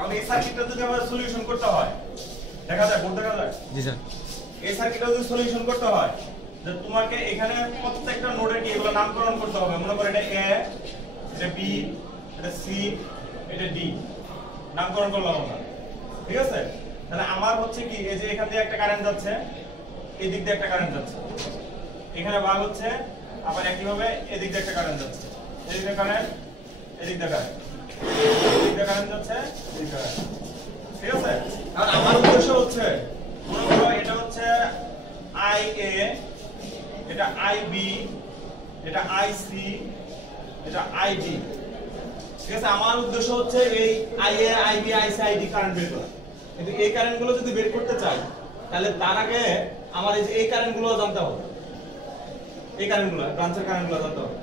এখন এই সার্কিটটা যদি আমাদের সলিউশন করতে হয়, দেখা যায় বোর্ড দেখা যায়? জি স্যার। এই সার্কিটটা যদি সলিউশন করতে হয়, যে তোমাকে এখানে প্রত্যেকটা নোডের কি এগুলো নামকরণ করতে হবে। মনে করো এটা এ, এটা বি, এটা সি, এটা ডি, নামকরণ করলাম আমরা, ঠিক আছে? তাহলে আমার হচ্ছে কি, এই যে এখান দিয়ে একটা কারেন্ট যাচ্ছে, এই দিক দিয়ে একটা কারেন্ট যাচ্ছে, এখানে ভাগ হচ্ছে, আবার একইভাবে এদিক দিয়ে একটা কারেন্ট যাচ্ছে, এদিক দিয়ে কারেন্ট, এদিক দিয়ে কারেন্ট, এদিক দিয়ে কারেন্ট যাচ্ছে, এদিক দিয়ে কারেন্ট, ঠিক আছে? আর আমার উদ্দেশ্য হচ্ছে, মনে করো এটা হচ্ছে আই এ, এটা আই বি, এটা আই সি, এটা আই ডি, ঠিক আছে? আমার উদ্দেশ্য হচ্ছে এই I A, I B, I C, I D current বের করা। কিন্তু এই কারেন্টগুলো যদি বের করতে চাই, তাহলে তার আগে আমার এই যে এই কারেন্টগুলো জানতে হবে, এই কারেন্টগুলো, ব্রাঞ্চের কারেন্টগুলো জানতে হবে।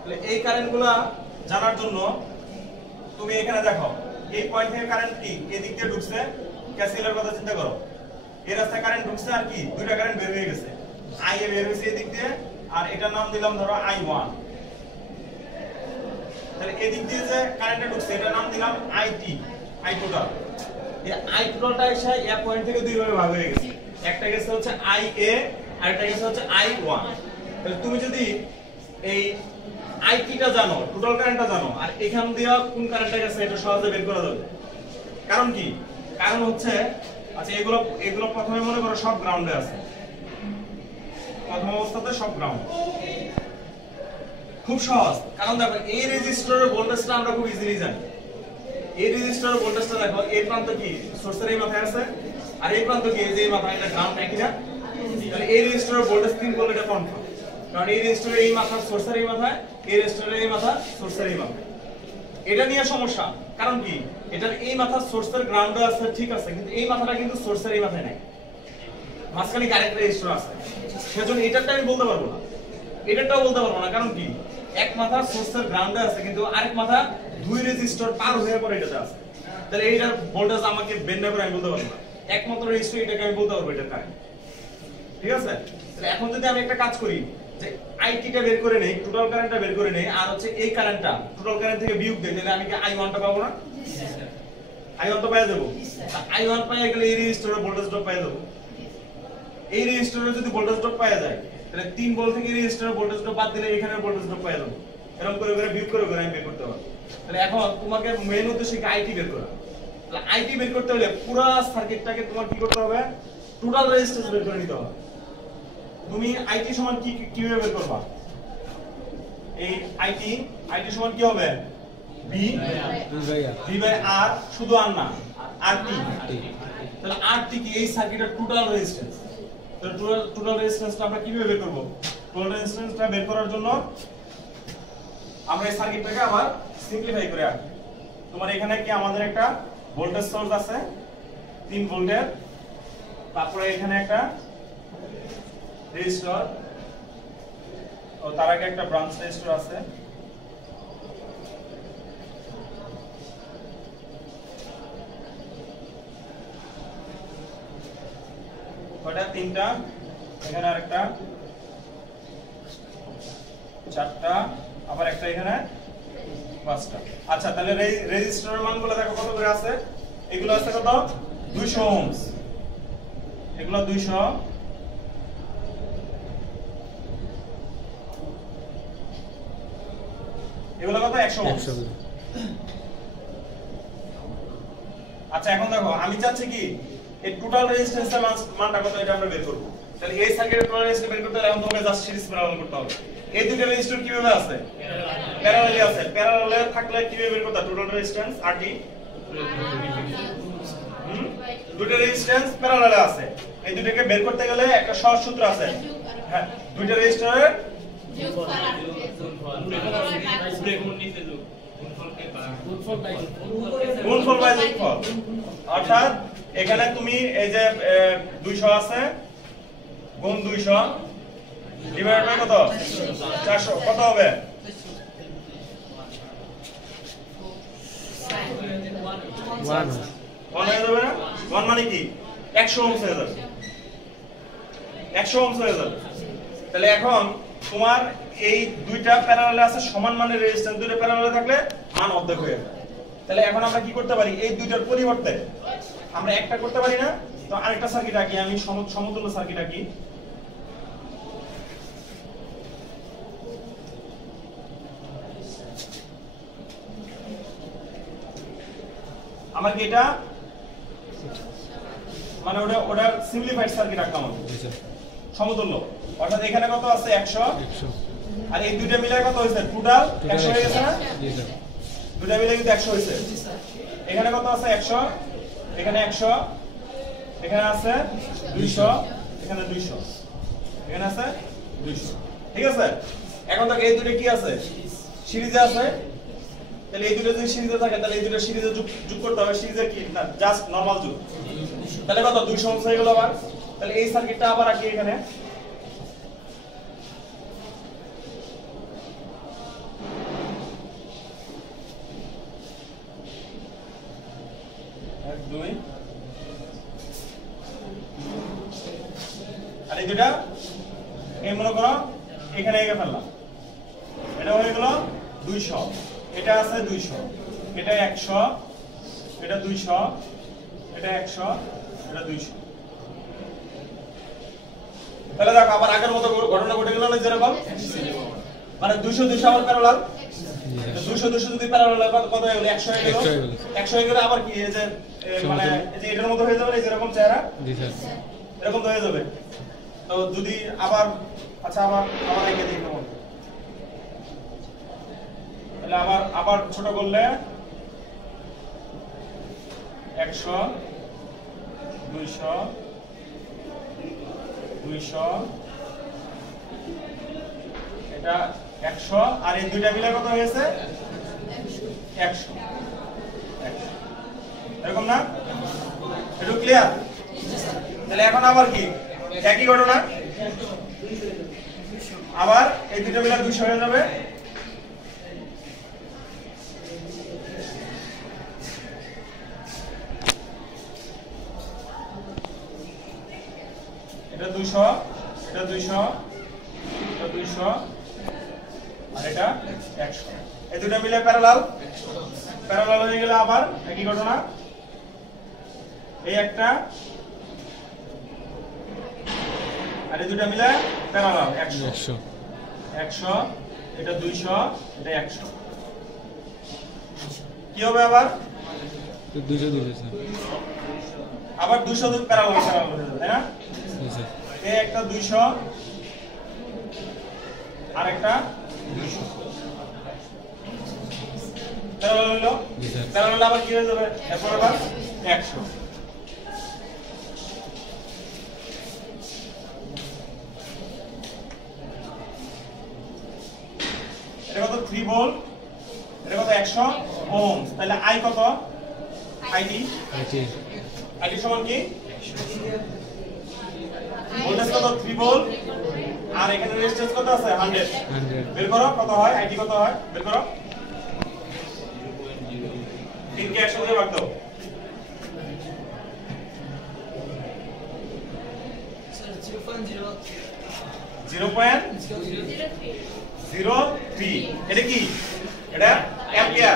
তাহলে এই কারেন্টগুলো জানার জন্য তুমি এখানে দেখো, এই পয়েন্ট থেকে কারেন্ট কি এদিক দিয়ে ঢুকছে, ক্যাসিলের কথা চিন্তা করো, এই রাস্তায় কারেন্ট ঢুকছে আর কি দুইটা কারেন্ট বের হয়ে গেছে, আই এ বের হয়েছে এদিক দিয়ে, আর এটার নাম দিলাম ধরো I1। তাহলে এদিক দিয়ে যে কারেন্টটা ঢুকছে এটার নাম দিলাম IT, আই টোটাল। এই আই টোটালটা এসে এক পয়েন্ট থেকে দুই ভাগে ভাগ হয়ে গেছে, একটা গেছে হচ্ছে IA আর একটা গেছে হচ্ছে I1। তাহলে তুমি যদি এই আইটিটা জানো, টোটাল কারেন্টটা জানো, আর এখান দিয়ে কোন কারেন্টটা গেছে এটা সহজে বের করা যাবে। কারণ কি? কারণ হচ্ছে, আচ্ছা এগুলো প্রথমে মনে করো সব গ্রাউন্ডে আছে, প্রথম অবস্থাতে সব গ্রাউন্ড, খুব সহজ। কারণ দেখো এই রেজিস্টরের ভোল্টেজটা আমরা খুব ইজিলি জানি। এই রেজিস্টরের ভোল্টেজটা দেখো, এই প্রান্ত কি সোর্সের এই মাথায় আছে, আর এই প্রান্ত কি এই যে এই মাথায়, এটা গ্রাউন্ড একই না? তাহলে এই রেজিস্টরের ভোল্টেজ 3 বলে এটা কনফার্ম, কারণ এই রেজিস্টরের এই মাথা সোর্সের এই মাথায়, এই রেজিস্টরের এই মাথা সোর্সের এই মাথায়। এটা নিয়ে সমস্যা, কারণ কি এটার এই মাথা সোর্সের গ্রাউন্ডে আছে, ঠিক আছে, কিন্তু এই মাথাটা কিন্তু সোর্সের এই মাথায় নাই, মাঝখানে কারেন্ট রেজিস্টর আছে, সেজন্য এটারটা আমি বলতে পারবো না, এটারটাও বলতে পারবো না। কারণ কি এক মাথা সোর্সের গ্রাউন্ডে আছে, কিন্তু আরেক মাথা দুই রেজিস্টর পার হয়ে পরে এটাতে আছে। তাহলে এইটার ভোল্টেজ আমাকে বের না করে আমি বলতে পারবো না, একমাত্র রেজিস্টর এটাকে আমি বলতে পারবো এটার কারেন্ট, ঠিক আছে? তাহলে এখন যদি আমি একটা কাজ করি, যে আইটিটা বের করে নেই, টোটাল কারেন্টটা বের করে নেই, আর হচ্ছে এই কারেন্টটা টোটাল কারেন্ট থেকে বিয়োগ দেই, তাহলে আমি কি I1 টা পাবো না? I1 তো পেয়ে দেবো। I1 পেয়ে গেলে এই রেজিস্টরের ভোল্টেজ ড্রপ পেয়ে দেবো। এই রেজিস্টরের যদি ভোল্টেজ ড্রপ পাওয়া যায়, তাহলে 3 ভোল্ট থেকে রেজিস্টরের ভোল্টেজ ড্রপ বাদ দিলে এখানে ভোল্টেজ ড্রপ পেয়ে যাবো। এরকম করে করে বিয়োগ করে করে আমি বের করতে পারবো। তাহলে এখন তোমাকে মেইন উদ্দেশ্য কি আইটি বের করা। তাহলে আইটি বের করতে হলে পুরো সার্কিটটাকে তোমার কি করতে হবে? টোটাল রেজিস্ট্যান্স বের করে নিতে হবে। তুমি আইটি সমান কি কিভাবে বের করবা? এই আইটি সমান কি হবে? বি বাই আর, শুধু আর না, আরটি। তাহলে আরটি কি এই সার্কিটের টোটাল রেজিস্ট্যান্স। তাহলে টোটাল রেজিস্ট্যান্সটা আমরা কিভাবে বের করব? টোটাল রেজিস্ট্যান্সটা বের করার জন্য আমরা এই সার্কিটটাকে আবার সিম্পলিফাই করে আঁকি। তোমার এখানে কি আমাদের একটা ভোল্টেজ সোর্স আছে 3 ভোল্টের, তারপরে এখানে একটা রেজিস্টর, ও তার আগে একটা ব্রাঞ্চ রেজিস্টর আছে, কয়টা? 3টা, এখানে আরেকটা 4টা, আবার একটা এখানে 5টা। আচ্ছা, তাহলে রেজিস্টরের মানগুলো দেখো কত করে আছে। এগুলো আছে কত? 200 ওহমস। এগুলো 200, এগুলো কত? 100 ওহমস। আচ্ছা, এখন দেখো আমি চাচ্ছি কি এই টোটাল রেজিস্ট্যান্সের মানটা কত এটা আমরা বের করব। তাহলে এই সার্কিটের টোটাল রেজিস্ট্যান্স বের করতে হলে এখন তোমাকে জাস্ট সিরিজ প্যারালাল করতে হবে। এই দুটো রেজিস্টর কিভাবে আছে? প্যারালালি আছে। প্যারালালে থাকলে কিভাবে বের করতে? টোটাল রেজিস্ট্যান্স আরটি, দুটো রেজিস্ট্যান্স প্যারালালে আছে, এই দুটোকে বের করতে গেলে একটা সহজ সূত্র আছে। হ্যাঁ, দুটো রেজিস্টরের গুণফল বাই যোগফল। অর্থাৎ এখানে তুমি এই যে 200 আছে গুণ 200 ডিভাইড বাই কত? 400, কত হবে? 1 হয়ে যাবে না? 1 মানে কি 100 ওহমস হয়ে যাবে, 100 ওহমস হয়ে যাবে। তাহলে এখন তোমার এই দুইটা প্যারালালে আছে সমান মানের রেজিস্ট্যান্স, দুইটা প্যারালালে থাকলে মান অর্ধেক হয়ে যায়। তাহলে এখন আমরা কি করতে পারি, এই দুইটার পরিবর্তে আমরা একটা করতে পারি না, তো আরেকটা সার্কিট আঁকি, আমি সমতুল্য সার্কিট আঁকি। আমার কি এটা মানে ওটা সিম্পলিফাইড সার্কিট আঁকলাম আমি, সমতুল্য, অর্থাৎ এখানে কত আছে 100 আর এই দুইটা মিলে কত হইছে, টোটাল 100 হয়ে গেছে না? দুইটা মিলে কিন্তু 100 হইছে। এখানে কত আছে 100, এখানে 100, এখানে আছে 200, এখানে 200, এখানে আছে 200, ঠিক আছে? এখন তো এই দুটো কি আছে, সিরিজে আছে। তাহলে এই দুটো যদি সিরিজে থাকে তাহলে এই দুটো সিরিজে যোগ করতে হবে, সিরিজে কি না জাস্ট নরমাল যোগ। তাহলে কত 200 হয়ে গেল আবার। তাহলে এই সার্কিটটা আবার আঁকি এখানে। আর এই দুটা এই মনে করো এখানে এঁকে ফেললাম, এটা হয়ে গেল 200, এটা আছে 200, এটা 100, এটা 200, এটা 100, এটা 200। তাহলে দেখো আবার আগের মতো ঘটনা ঘটে গেল না, যেরকম মানে 200 200 আবার প্যারালাল, 200 200 যদি প্যারালাল হয় কত হয়ে গেল, 100 হয়ে গেল। 100 হয়ে গেলে আবার কি এই যে মানে এই যে এটার মতো হয়ে যাবে, এই যেরকম চেহারা এরকম তো হয়ে যাবে। তো যদি আবার আচ্ছা আবার এঁকে দিই কেমন, তাহলে আবার ছোট করলে 100 200 200, এটা 100 আর এই দুইটা মিলে কত হয়েছে 100, এরকম না? এটা ক্লিয়ার? তাহলে এখন আবার কি একই ঘটনা, আবার এই দুটো মিলে 200 হয়ে যাবে। এটা 200, এটা 200, এটা 200 আর এটা 100, এই দুটো মিলে প্যারালাল হয়ে গেলে আবার একই ঘটনা, এই একটা আর এই দুটো মিলে প্যারালাল 100, এটা 200, এটা 100। কি হবে আবার 200 আবার 200 প্যারালাল হয়ে যাবে, তাই না? এই একটা 200 আর একটা 200 প্যারালাল হলো, প্যারালাল আবার কি হয়ে যাবে, এরপর আবার 100। এটা কত 3 ভোল্ট, এটা কত 100 ওহম। তাহলে আই কত, আইডি সমান কি ভোল্টেজ কত 3 ভোল্ট আর এখানে রেজিস্ট্যান্স কত আছে 100। বের করো কত হয়, আইডি কত হয় বের করো। 3 কে 100 দিয়ে ভাগ দাও। স্যার 0.03 এটা কি, এটা অ্যাম্পিয়ার,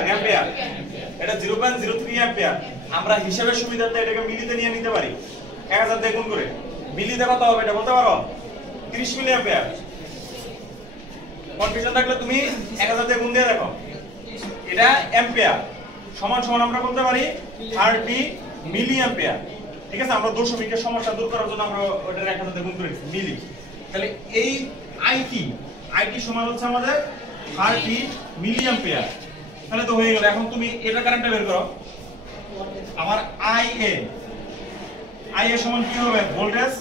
এটা 0.03 অ্যাম্পিয়ার। আমরা হিসাবের সুবিধার্থে এটাকে মিলিতে নিয়ে নিতে পারি, 1000 দিয়ে গুণ করে। মিলিতে কত হবে এটা বলতে পারো, 30 মিলি অ্যাম্পিয়ার। কনফিউশন থাকলে তুমি 1000 দিয়ে গুণ দিয়ে দেখো। এটা অ্যাম্পিয়ার সমান আমরা বলতে পারি 30 মিলি অ্যাম্পিয়ার, ঠিক আছে? আমরা দশমিকের সমস্যা দূর করার জন্য আমরা ওটা 1000 দিয়ে গুণ করেছি মিলি। তাহলে এই আইটি সমান হচ্ছে আমাদের 30 মিলি অ্যাম্পিয়ার। তাহলে তো হয়ে গেল। এখন তুমি এটা কারেন্টটা বের করো। আমার আইএ সমান কি হবে, ভোল্টেজ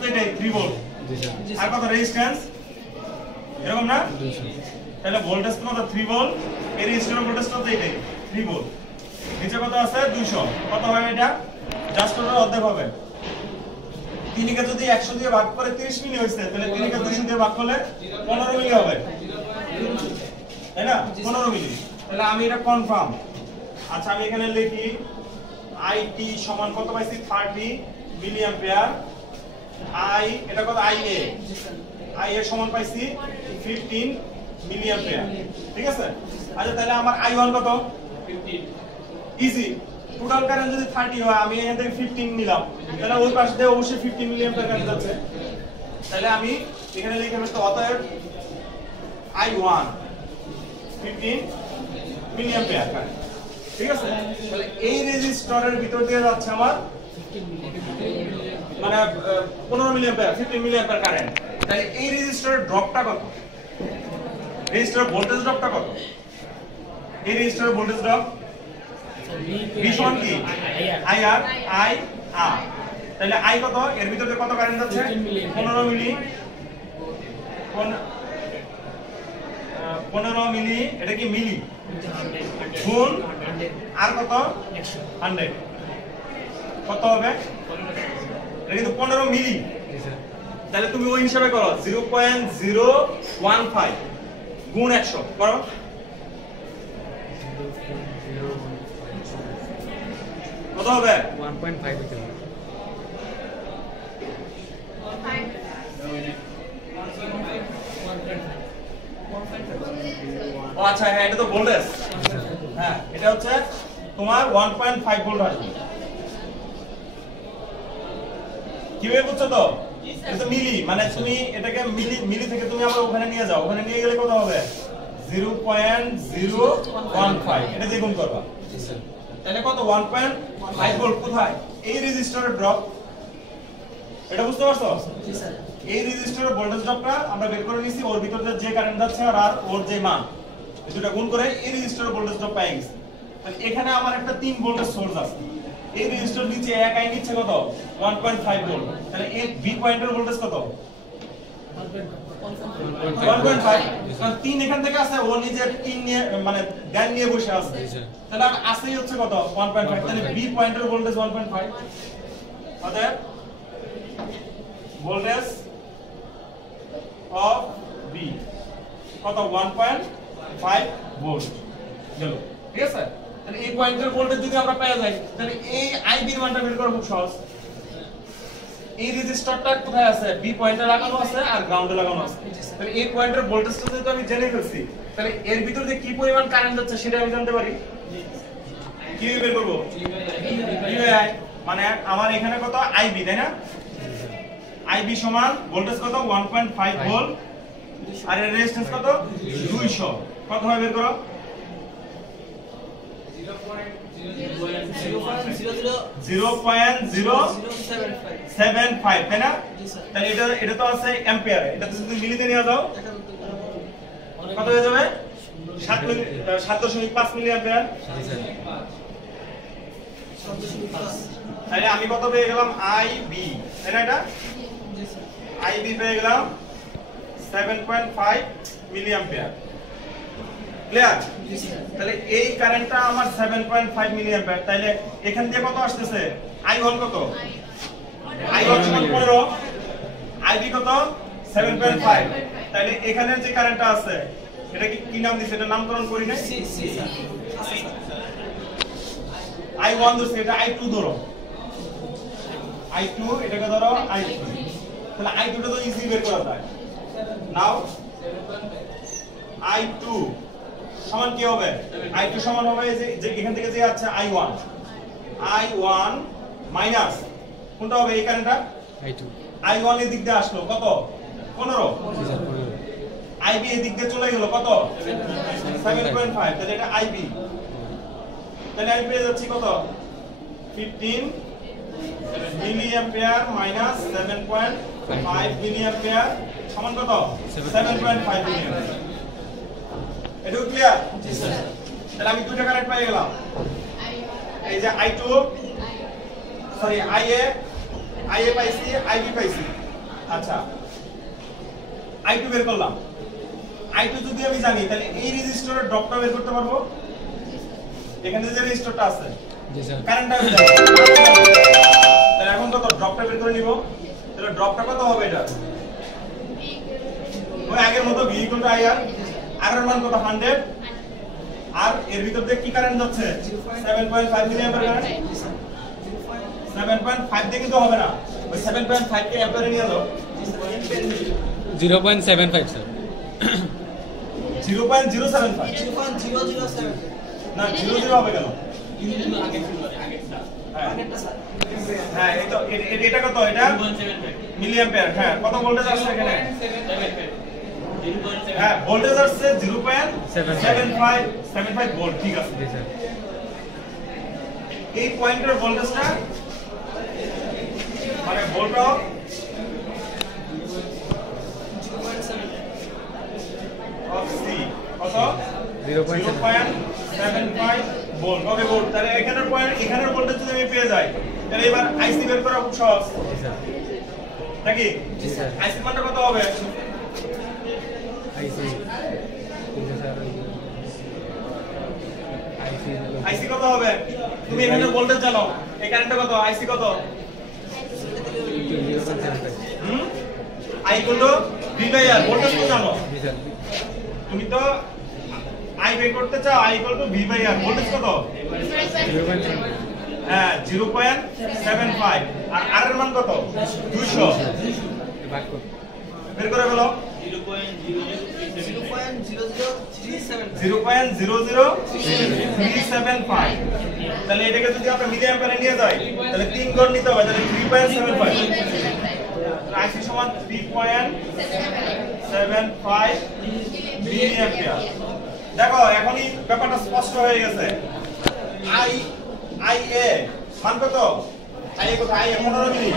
তো এটাই 3 ভোল্ট আর কত রেজিস্ট্যান্স এরকম না? তাহলে ভোল্টেজ কত 3 ভোল্ট, এই রেজিস্ট্যান্সের ভোল্টেজ কত এটাই 3 ভোল্ট। নিচে কত আছে 200, কত হবে এটা জাস্ট ওটার অর্ধেক হবে। 3 কে যদি 100 দিয়ে ভাগ করে 30 মিলি হইছে, তাহলে 3 কে 200 দিয়ে ভাগ করলে 15 মিলি হবে, তাই না? 15 মিলি। তাহলে আমি এটা কনফার্ম। আচ্ছা আমি এখানে লিখি আইটি সমান কত পাইছি 30 মিলি অ্যাম্পিয়ার। আই এটা কত আইএ সমান পাইছি 15 মিলি অ্যাম্পিয়ার, ঠিক আছে? আচ্ছা তাহলে আমার I1 কত 15 ইজি টোটাল কারেন্ট যদি 30 হয় আমি এখান থেকে 15 নিলাম তাহলে ওই পাশ দিয়ে অবশ্যই 15 মিলি অ্যাম্পিয়ার কারেন্ট যাচ্ছে তাহলে আমি এখানে লিখে ফেলতে অতএব I1 15 মিলি অ্যাম্পিয়ার কারেন্ট ঠিক আছে তাহলে এই রেজিস্টরের ভিতর দিয়ে যাচ্ছে আমার মানে 15 milli ampere 15 milli ampere current তাহলে এই রেজিস্টরের ড্রপটা কত রেজিস্টরের ভোল্টেজ ড্রপটা কত এই রেজিস্টরের ভোল্টেজ ড্রপ V1 কি IR তাহলে I কত এর ভিতরে কত কারেন্ট যাচ্ছে 15 মিলি 15 মিলি এটা কি মিলি গুণ আর কত 100 কত হবে এটা কিন্তু 15 মিলি তাহলে তুমি ওই হিসাবে করো 0.015 গুণ 100 করো কত হবে 1.5 হতে হবে ও আচ্ছা হ্যাঁ এটা তো ভোল্টেজ হ্যাঁ এটা হচ্ছে তোমার 1.5 ভোল্ট আসবে কিভাবে বুঝছো তো এটা মিলি মানে তুমি এটাকে মিলি থেকে তুমি আবার ওখানে নিয়ে যাও ওখানে নিয়ে গেলে কত হবে 0.015 এটা দিয়ে গুণ করবা তাহলে কত 1.5 ভোল্ট কোথায় এই রেজিস্টরের ড্রপ এটা বুঝতে পারছো জি স্যার এই রেজিস্টরের ভোল্টেজ ড্রপটা আমরা বের করে নিছি ওর ভিতরে যে কারেন্ট যাচ্ছে আর ওর যে মান এই দুটো গুণ করে এই রেজিস্টরের ভোল্টেজ ড্রপ পাই গেছি তাহলে এখানে আমার একটা 3 ভোল্টের সোর্স আছে এই রেজিস্টর নিচে এক আই নিচ্ছে কত 1.5 ভোল্ট তাহলে এই ভি পয়েন্টের ভোল্টেজ কত 1.5 কারণ 3 এখান থেকে আছে ও নিজে 3 নিয়ে মানে জ্ঞান নিয়ে বসে আছে তাহলে আসেই হচ্ছে কত 1.5 তাহলে বি পয়েন্টের ভোল্টেজ 1.5 অতএব ভোল্টেজ অফ বি কত 1.5 ভোল্ট গেল ঠিক আছে তাহলে এই পয়েন্টের ভোল্টেজ যদি আমরা পেয়ে যাই তাহলে এই আইবি এর মানটা বের করা খুব সহজ এই রেজিস্টরটা কোথায় আছে বি পয়েন্টে লাগানো আছে আর গ্রাউন্ডে লাগানো আছে তাহলে এই পয়েন্টের ভোল্টেজটা যদি আমি জেনে ফেলছি তাহলে এর ভিতর যে কি পরিমাণ কারেন্ট যাচ্ছে সেটা আমি জানতে পারি কি বের করব VI মানে আমার এখানে কত আইবি তাই না আইবি সমান ভোল্টেজ কত 1.5 ভোল্ট আর এর রেজিস্ট্যান্স কত 200 কত হয় বের করো 0.075 তাই না তাহলে এটা তো আছে অ্যাম্পিয়ারে এটা তো যদি মিলিতে নিয়ে যাও কত হয়ে যাবে 7.5 মিলি অ্যাম্পিয়ার তাহলে আমি কত পেয়ে গেলাম আইবি তাই না এটা আইবি পেয়ে গেলাম 7.5 মিলি অ্যাম্পিয়ার ক্লিয়ার তাহলে এই কারেন্টটা আমার 7.5 মিলি অ্যাম্পিয়ার তাহলে এখান দিয়ে কত আসছে I1 কত I1 সমান 15 IB কত 7.5 তাহলে এখানে যে কারেন্টটা আছে এটা কি নাম দিছে এটা নামকরণ করি না I1 ধরছে এটা I2 ধরো I2 এটাকে ধরো I3 তাহলে I2 টা তো ইজি বের করা যায় নাও I2 সমান কি হবে I2 সমান হবে যে এখান থেকে যে আছে I1 মাইনাস কোনটা হবে এই কারেন্টটা I1 এর দিক দিয়ে আসলো কত 15 IB এর দিক দিয়ে চলে গেল কত 7.5 তাহলে এটা IB তাহলে আমি পেয়ে যাচ্ছি কত 15 milli ampere minus 7.5 milli ampere সমান কত 7.5 মিলি অ্যাম্পিয়ার এটা ক্লিয়ার জি স্যার তাহলে আমি দুটো কারেন্ট পেয়ে গেলাম এই যে I2 সরি IA পাইছি IB পাইছি আচ্ছা I2 বের করলাম I2 যদি আমি জানি তাহলে এই রেজিস্টরের ড্রপটা বের করতে পারবো এখানে যে রেজিস্টরটা আছে জি স্যার কারেন্টটা আমি জানি তাহলে এখন কত ড্রপটা বের করে নিব তাহলে ড্রপটা কত হবে এটা ওই আগের মতো V IR আর এর মান কত 100 আর এর ভিতর দিয়ে কি কারেন্ট যাচ্ছে 7.5 মিলি অ্যাম্পিয়ার কারেন্ট 7.5 দিয়ে কিন্তু হবে না ওই 7.5 কে অ্যাম্পিয়ারে নিয়ে যাও 0.75 স্যার 0.075 0.007 না 00 হবে কেন হ্যাঁ এই তো এটা কত এটা মিলি অ্যাম্পিয়ার হ্যাঁ কত ভোল্টেজ আসছে এখানে হ্যাঁ ভোল্টেজ আসছে 0.75 ভোল্ট ঠিক আছে জি স্যার এই পয়েন্টের ভোল্টেজটা মানে ভোল্ট অফ সি কত 0.75 ভোল্ট ওকে ভোল্ট তাহলে এখানের পয়েন্ট এখানের ভোল্টেজ যদি আমি পেয়ে যাই তাহলে এবার আইসি বের করা খুব সহজ জি স্যার নাকি জি স্যার আইসি মানটা কত হবে আইসি ঠিক আছে স্যার আইসি আইসি কত হবে তুমি এখানে ভোল্টেজ জানো এই কারেন্টটা কত আইসি কত 0.75 I equal to V by R voltage তো জানো জি স্যার তুমি তো আই বের করতে চাও I equal to V by R voltage কত 0.75 হ্যাঁ 0.75 আর আর এর মান কত 200 ভাগ কর বের করে ফেলো 0.00375 তাহলে এটাকে যদি আমরা মিলি অ্যাম্পিয়ারে নিয়ে যাই তাহলে 3 গণ নিতে হবে তাহলে 3.75 আইসি সমান 3.75 মিলি অ্যাম্পিয়ার দেখো এখনই ব্যাপারটা স্পষ্ট হয়ে গেছে আই এ মান কত আই এ কত I A 15 milli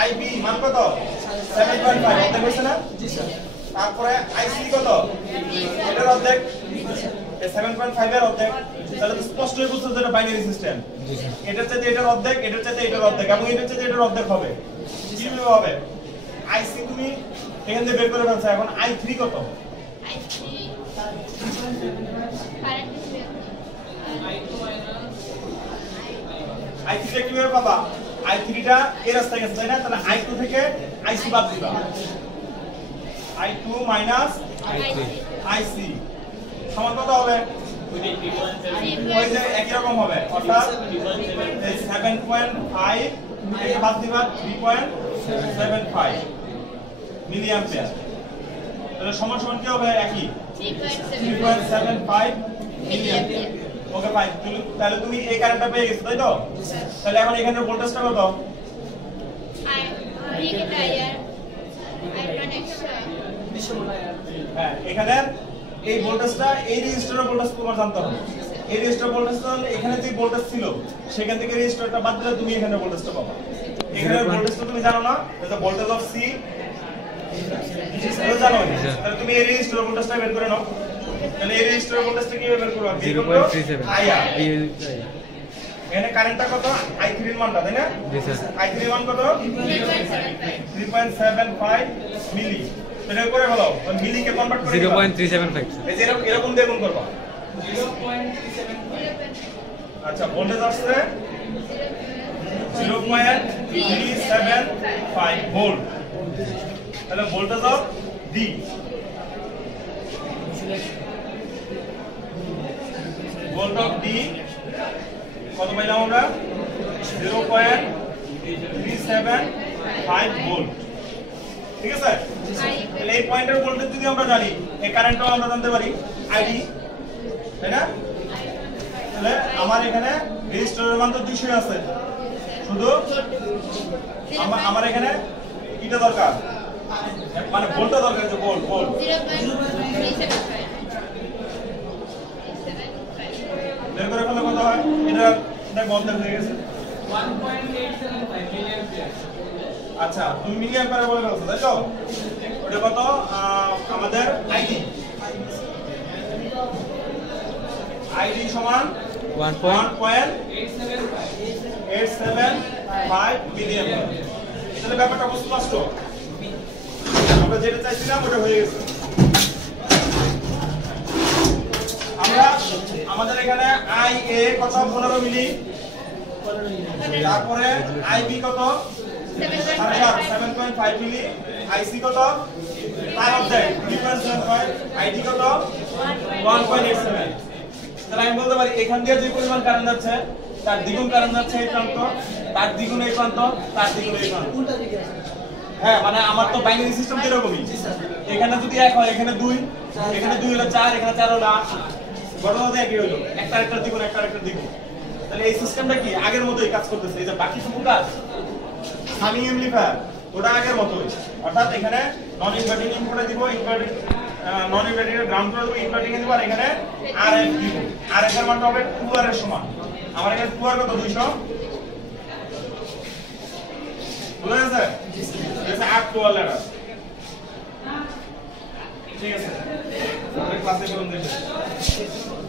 I B মান কত 7.5 অর্ধেক হইছে না জি স্যার তারপরে আইসি কত এটার অর্ধেক 7.5 এর অর্ধেক তাহলে তো স্পষ্টই বুঝছো যে এটা বাইনারি সিস্টেম জি স্যার এটার চাইতে এটার অর্ধেক এটার চাইতে এটার অর্ধেক এবং এটার চাইতে এটার অর্ধেক হবে কিভাবে হবে আইসি তুমি এখান থেকে বের করে ফেলছো এখন আই3 কত আই3 টা কিভাবে পাবা i3 টা এই রাস্তায় গেছে তাই না তাহলে i2 থেকে ic বাদ দিবা i2 মাইনাস i3 ic সমান কত হবে ওই যে একই রকম হবে অর্থাৎ 7.5 থেকে বাদ দিবা 3.75 মিলি অ্যাম্পিয়ার তাহলে সমান সমান কি হবে একই 3.75 মিলি অ্যাম্পিয়ার ওকে ফাইন তাহলে তুমি এই কারেন্টটা পেয়ে গেছো তাই তো তাহলে এখন এখানে ভোল্টেজটা কত হ্যাঁ এখানে এই ভোল্টেজটা এই রেজিস্টরের ভোল্টেজ তোমার জানতে হবে এই রেজিস্টর ভোল্টেজটা এখানে যে ভোল্টেজ ছিল সেখান থেকে রেজিস্টরটা বাদ দিলে তুমি এখানে ভোল্টেজটা পাবা এখানে ভোল্টেজটা তুমি জানো না এটা ভোল্টেজ অফ সি এটা জানো তাহলে তুমি এই রেজিস্টরের ভোল্টেজটা বের করে নাও তাহলে এই রেজিস্টরের ভোল্টেজটা কিভাবে বের করবা 0.37 আইআর এখানে কারেন্টটা কত i3 এর মানটা তাই না জি স্যার i3 এর মান কত 3.75 মিলি এটা করে ফেলো মিলি কে কনভার্ট করে 0.375 এই যে এরকম দিয়ে গুণ করবা 0.37 আচ্ছা ভোল্টেজ আসছে 0.375 ভোল্ট তাহলে voltage of D volt of D কত পাইলাম আমরা 0.375 ভোল্ট ঠিক আছে তাহলে এই পয়েন্টের ভোল্টেজ যদি আমরা জানি এই কারেন্টটাও আমরা জানতে পারি আইডি তাই না তাহলে আমার এখানে রেজিস্টরের মান তো 200 আছে শুধু আমার এখানে কিটা দরকার মানে ভোল্টটা দরকার যে ভোল্ট ভোল্ট বের করে ফেলে কত হয় এটা বন্ধ হয়ে গেছে 1.875 মিলি অ্যাম্পিয়ার আচ্ছা তুমি মিলি অ্যাম্পিয়ারে বলে ফেলছো তাই তো ওটা কত আমাদের আইডি আইডি সমান 1.875 মিলি অ্যাম্পিয়ার তাহলে ব্যাপারটা বুঝতে পারছো আমরা যেটা চাইছিলাম ওটা হয়ে গেছে আমরা আমাদের এখানে আই এ কত 15 মিলি তারপরে আইবি কত 7.5 মিলি আইসি কত তার অর্ধেক 3.75 আইডি কত 1.87 তাহলে আমি বলতে পারি এখান দিয়ে যে পরিমাণ কারেন্ট যাচ্ছে তার দ্বিগুণ কারেন্ট যাচ্ছে এই প্রান্ত তার দ্বিগুণ এই প্রান্ত তার দ্বিগুণ এই প্রান্ত উল্টা দিকে আছে হ্যাঁ মানে আমার তো বাইনারি সিস্টেম এরকমই জি স্যার এখানে যদি 1 হয় এখানে 2, এখানে 2 হলো 4, এখানে 4 হলো 8, ঘটনা তো একই হলো, একটা আরেকটার দ্বিগুণ, একটা আরেকটার দ্বিগুণ। তাহলে এই সিস্টেমটা কি আগের মতোই কাজ করতেছে। এই যে বাকি সব কাজ সামিং এমপ্লিফায়ার ওটা আগের মতোই, অর্থাৎ এখানে নন ইনভার্টিং ইনপুটে দিব, ইনভার্টিং নন ইনভার্টিং এর গ্রাউন্ড করে দিব, ইনভার্টিং এ দিব, আর এখানে আরএফ দিব। আরএফ এর মানটা হবে 2R এর সমান। আমার এখানে 2R কত 200 বুঝা গেছে? এটা 8 2R লেটার। ঠিক আছে, আমরা ক্লাসে করুন দেখেন।